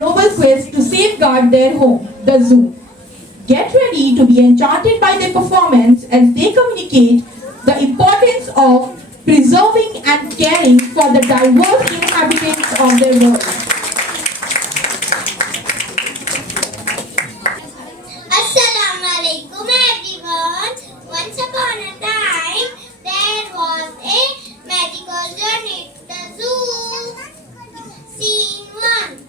global quest to safeguard their home, the zoo. Get ready to be enchanted by their performance as they communicate the importance of preserving and caring for the diverse inhabitants of their world. Assalamu alaikum everyone. Once upon a time, there was a magical journey to the zoo. Scene 1.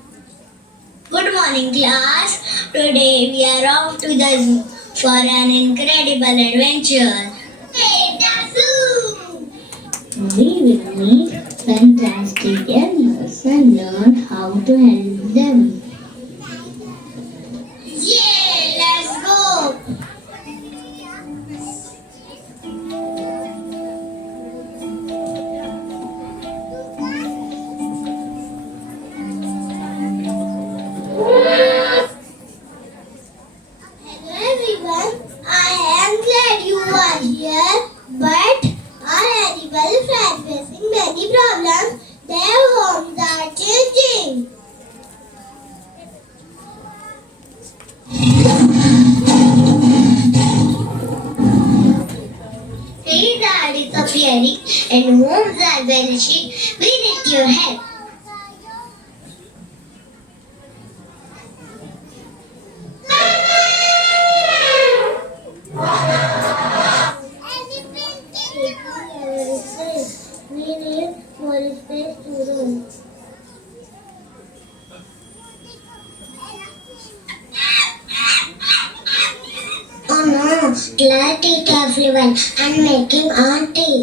Good morning class. Today we are off to the zoo for an incredible adventure. Hey, the zoo! We will meet fantastic animals and learn how to handle them. Yeah, let's go! Hello everyone, I am glad you are here, but our animal friends facing many problems. Their homes are changing. Trees are disappearing and homes are vanishing. We need your help. We need more space to roam. Oh no, clarity to everyone. I'm making auntie.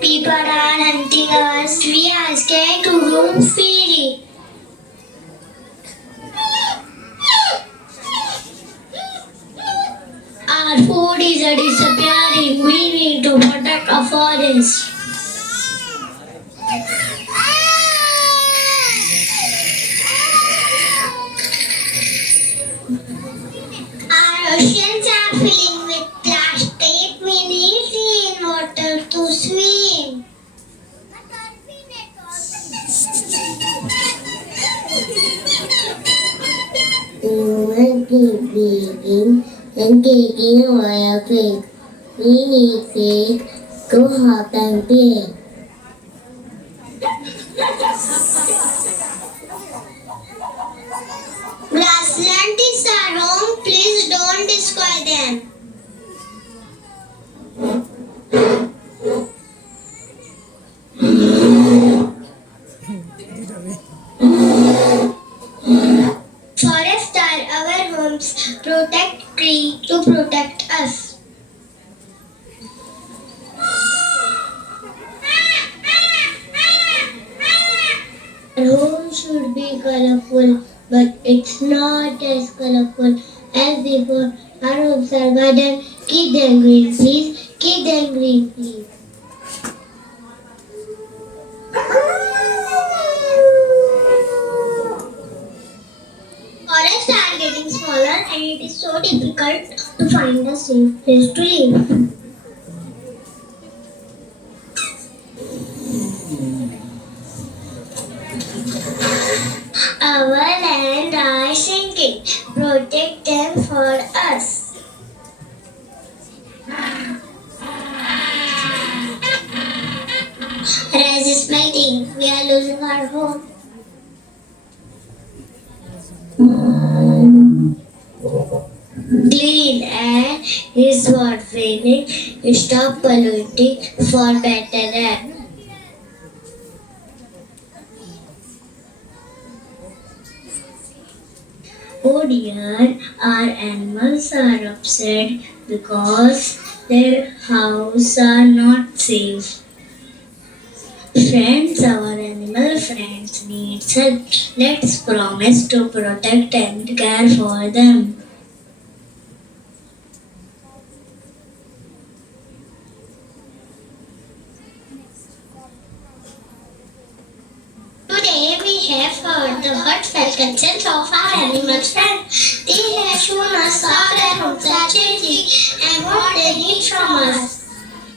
People are hunting us. We are scared to roam freely. Our food is disappearing. We need to protect our forest. Our oceans are filling with plastic. We need clean water to swim. Humans keep breathing and taking away our faith. We need faith to help and play. Grassland is our home. Please don't destroy them. Forests are our homes. Protect tree to protect us. Our home should be colorful, but it's not as colorful as before. Our homes are garden. Keep them green, please. Keep them green, please. Forests are getting smaller and it is so difficult to find a safe place to live. Our land are sinking. Protect them for us. Rice is melting. We are losing our home. Clean air is what we need. Stop polluting for better air. Oh dear, our animals are upset because their houses are not safe. Friends, our animal friends need help. Let's promise to protect and care for them. Today we have heard the heartfelt concerns of our animal friends. They have shown us how their homes are changing and what they need from us.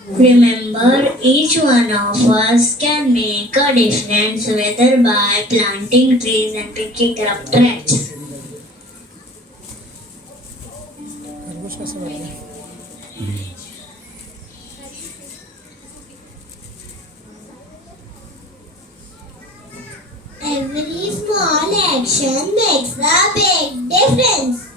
Remember, each one of us can make a difference, whether by planting trees and picking up trash. Every small action makes a big difference.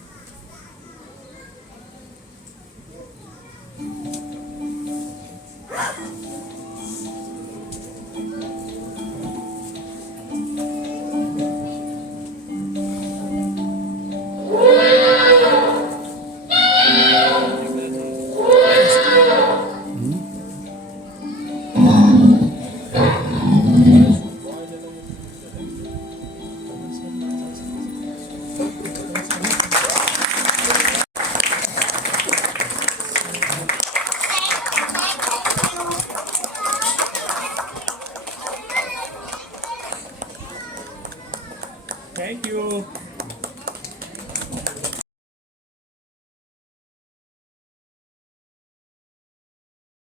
Thank you.